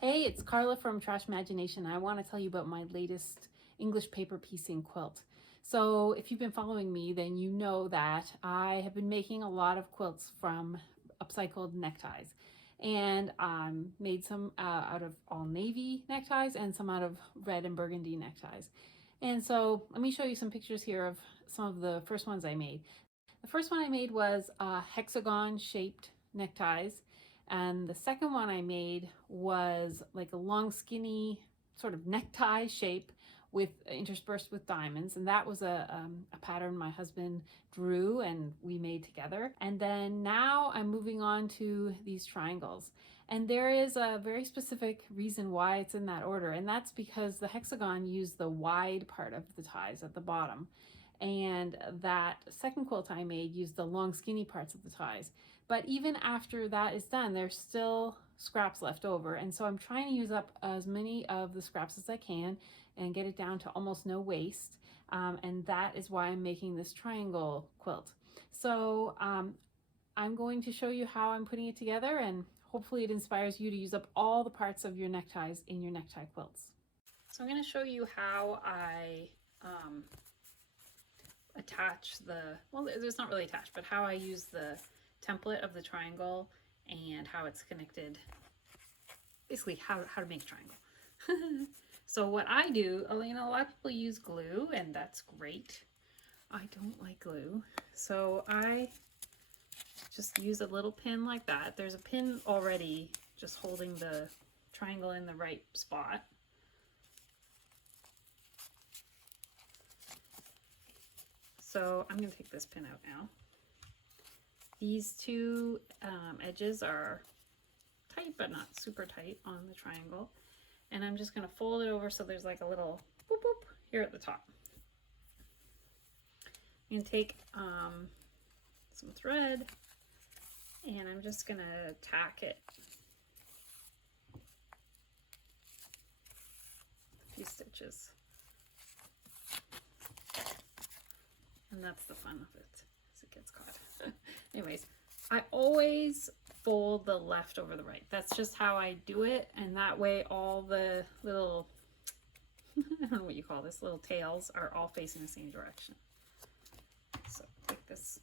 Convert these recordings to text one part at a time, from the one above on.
Hey, it's Carla from Trashmagination. I want to tell you about my latest English paper piecing quilt. So if you've been following me, then you know that I have been making a lot of quilts from upcycled neckties. And made some out of all navy neckties and some out of red and burgundy neckties. And so let me show you some pictures here of some of the first ones I made. The first one I made was hexagon shaped neckties. And the second one I made was like a long skinny sort of necktie shape with interspersed with diamonds. And that was a pattern my husband drew and we made together. And then now I'm moving on to these triangles. And there is a very specific reason why it's in that order. And that's because the hexagon used the wide part of the ties at the bottom. And that second quilt I made used the long skinny parts of the ties. But even after that is done, there's still scraps left over. And so I'm trying to use up as many of the scraps as I can and get it down to almost no waste. And that is why I'm making this triangle quilt. So I'm going to show you how I'm putting it together, and hopefully it inspires you to use up all the parts of your neckties in your necktie quilts. So I'm going to show you how I attach well, it's not really attached, but how I use the template of the triangle and how it's connected, basically how to make a triangle. So what I do, a lot of people use glue, and that's great. I don't like glue, so I just use a little pin like that. There's a pin already just holding the triangle in the right spot. So I'm going to take this pin out now. These two edges are tight, but not super tight on the triangle. And I'm just going to fold it over so there's like a little boop boop here at the top. I'm going to take some thread and I'm just going to tack it a few stitches. And that's the fun of it, as it gets caught. Anyways, I always fold the left over the right. That's just how I do it. And that way all the little, I don't know what you call this, little tails are all facing the same direction. So take this,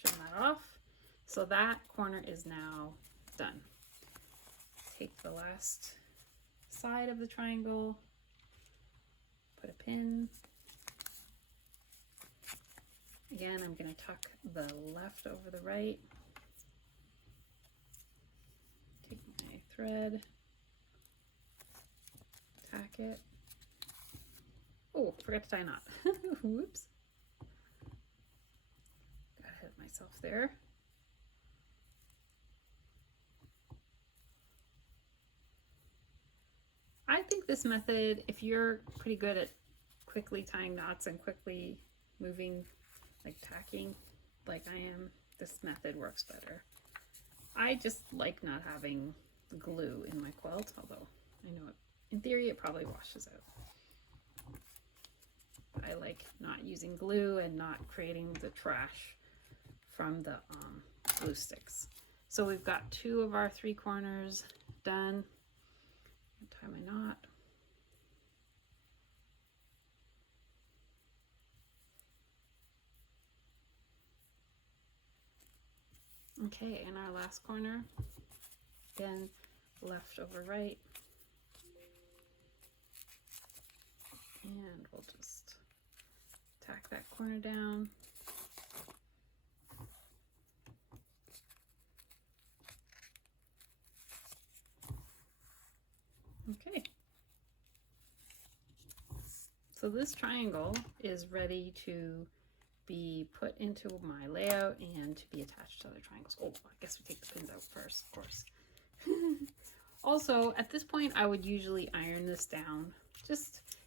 trim that off. So that corner is now done. Take the last side of the triangle, put a pin. Again, I'm going to tuck the left over the right. Take my thread, tack it. Oh, forgot to tie a knot. Whoops. Got ahead of myself there. I think this method, if you're pretty good at quickly tying knots and quickly moving, like tacking like I am, this method works better. I just like not having glue in my quilt, although I know in theory it probably washes out. But I like not using glue and not creating the trash from the glue sticks. So we've got two of our 3 corners done. Tie my knot. Okay, and our last corner, again, left over right. And we'll just tack that corner down. Okay. So this triangle is ready to be put into my layout and to be attached to other triangles. Oh, I guess we take the pins out first, of course. Also, at this point, I would usually iron this down.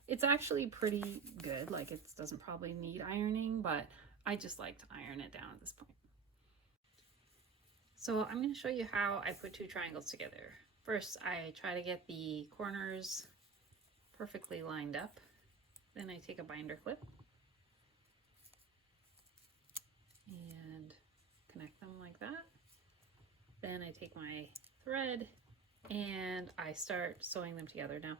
It's actually pretty good. Like, it doesn't probably need ironing, but I just like to iron it down at this point. So I'm going to show you how I put 2 triangles together. First, I try to get the corners perfectly lined up. Then I take a binder clip and connect them like that. Then I take my thread and I start sewing them together. Now,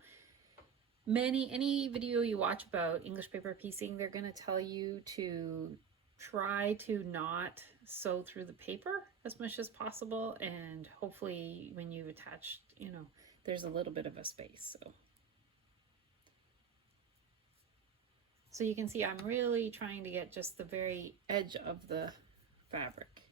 any video you watch about English paper piecing, they're going to tell you to try to not sew through the paper as much as possible, and hopefully when you've attached, you know, there's a little bit of a space. So you can see I'm really trying to get just the very edge of the fabric.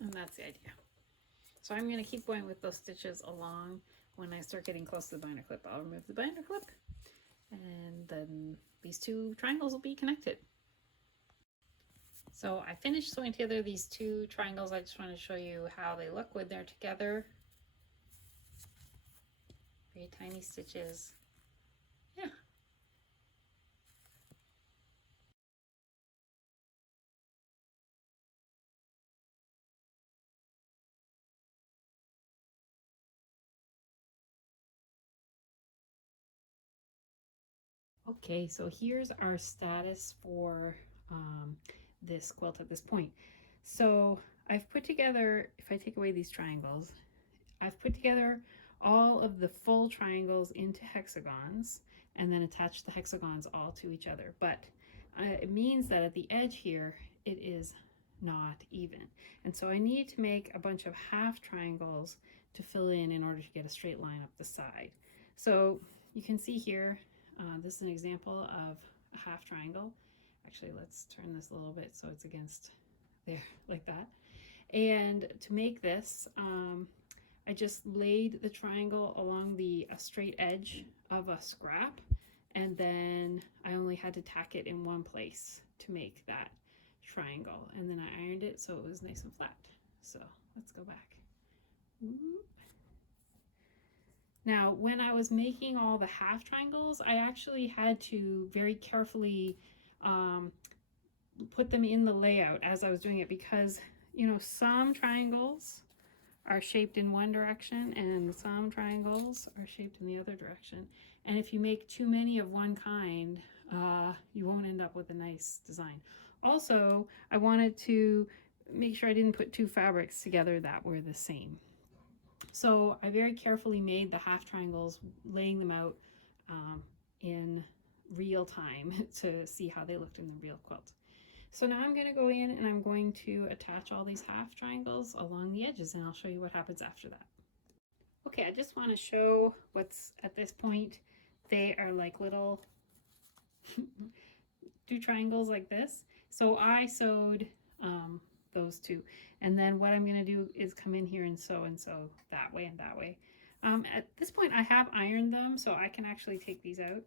And that's the idea. So I'm going to keep going with those stitches along. When I start getting close to the binder clip, I'll remove the binder clip, and then these two triangles will be connected. So I finished sewing together these two triangles. I just want to show you how they look when they're together. Very tiny stitches. Yeah. Okay, so here's our status for this quilt at this point. So I've put together, if I take away these triangles, I've put together all of the full triangles into hexagons and then attached the hexagons all to each other. But it means that at the edge here, it is not even. And so I need to make a bunch of half triangles to fill in order to get a straight line up the side. So you can see here, this is an example of a half triangle. Actually, let's turn this a little bit so it's against there like that. And to make this, I just laid the triangle along the straight edge of a scrap, and then I only had to tack it in one place to make that triangle, and then I ironed it so it was nice and flat. So let's go back. Now, when I was making all the half triangles, I actually had to very carefully put them in the layout as I was doing it, because, you know, some triangles are shaped in one direction and some triangles are shaped in the other direction. And if you make too many of one kind, you won't end up with a nice design. Also, I wanted to make sure I didn't put two fabrics together that were the same. So I very carefully made the half triangles, laying them out in real time to see how they looked in the real quilt. So now I'm going to go in and I'm going to attach all these half triangles along the edges, and I'll show you what happens after that. Okay, I just want to show what's at this point. They are like little two triangles like this. So I sewed those two, and then what I'm going to do is come in here and sew that way and that way. At this point I have ironed them, so I can actually take these out.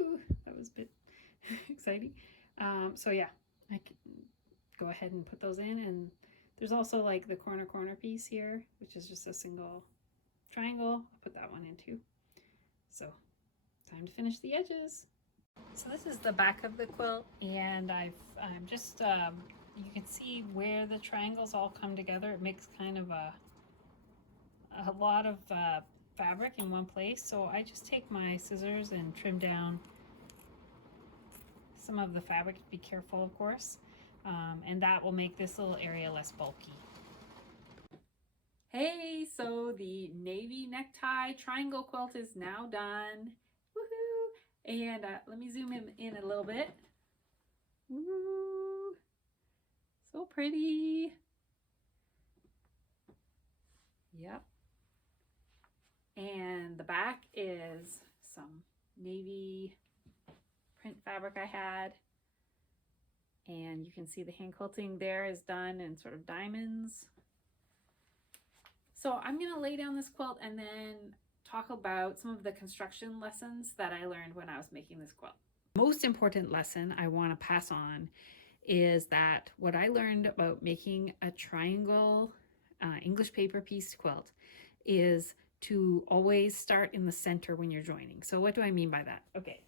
Ooh, that was a bit exciting. So yeah, I can go ahead and put those in, and there's also like the corner piece here, which is just a single triangle. I'll put that one in too. So time to finish the edges. So this is the back of the quilt, and I'm just you can see where the triangles all come together. It makes kind of a lot of fabric in one place. So I just take my scissors and trim down some of the fabric. Be careful, of course, and that will make this little area less bulky. Hey, so the navy necktie triangle quilt is now done. Woohoo! And let me zoom in a little bit. Woo! So pretty. Yep. And the back is some navy print fabric I had. And you can see the hand quilting there is done in sort of diamonds. So I'm going to lay down this quilt and then talk about some of the construction lessons that I learned when I was making this quilt. The most important lesson I want to pass on is that what I learned about making a triangle English paper piece quilt is to always start in the center when you're joining. So what do I mean by that? Okay.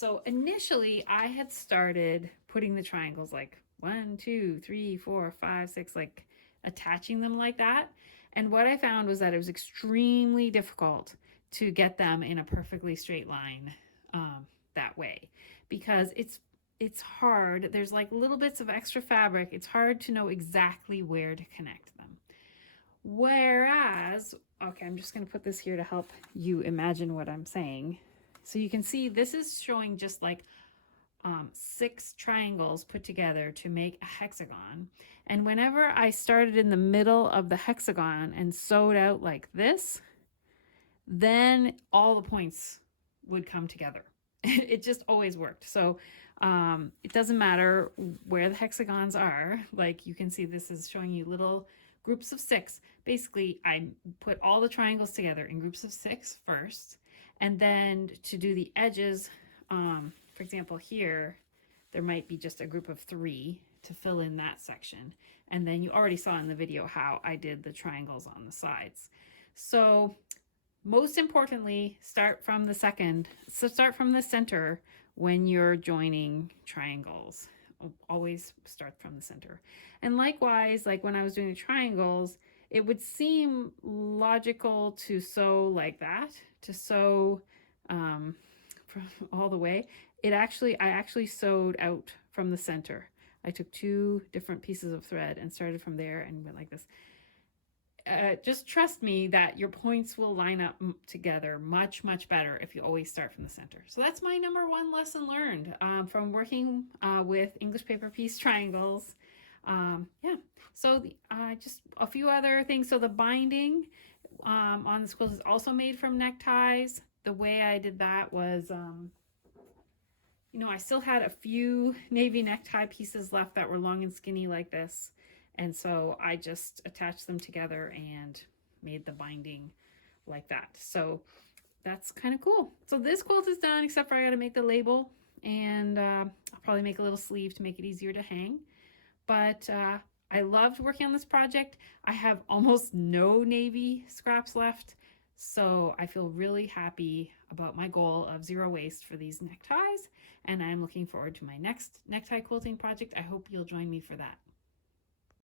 So initially I had started putting the triangles like 1, 2, 3, 4, 5, 6, like attaching them like that. And what I found was that it was extremely difficult to get them in a perfectly straight line that way, because it's hard. There's like little bits of extra fabric. It's hard to know exactly where to connect them. Whereas, okay, I'm just going to put this here to help you imagine what I'm saying. So you can see this is showing just like 6 triangles put together to make a hexagon. And whenever I started in the middle of the hexagon and sewed out like this, then all the points would come together. It just always worked. So it doesn't matter where the hexagons are. Like you can see, this is showing you little groups of 6. Basically, I put all the triangles together in groups of 6 first, and then to do the edges, for example, here, there might be just a group of 3 to fill in that section. And then you already saw in the video how I did the triangles on the sides. So most importantly, start from the center when you're joining triangles. Always start from the center. And likewise, like when I was doing the triangles, it would seem logical to sew like that, to sew from all the way. I actually sewed out from the center. I took 2 different pieces of thread and started from there and went like this. Just trust me that your points will line up together much better if you always start from the center. So that's my number 1 lesson learned from working with English paper piece triangles. Yeah, so just a few other things. So the binding on this quilt is also made from neckties. The way I did that was, I still had a few navy necktie pieces left that were long and skinny like this. And so I just attached them together and made the binding like that. So that's kind of cool. So this quilt is done, except for I got to make the label, and I'll probably make a little sleeve to make it easier to hang. But I loved working on this project. I have almost no navy scraps left, so I feel really happy about my goal of 0 waste for these neckties, and I'm looking forward to my next necktie quilting project. I hope you'll join me for that.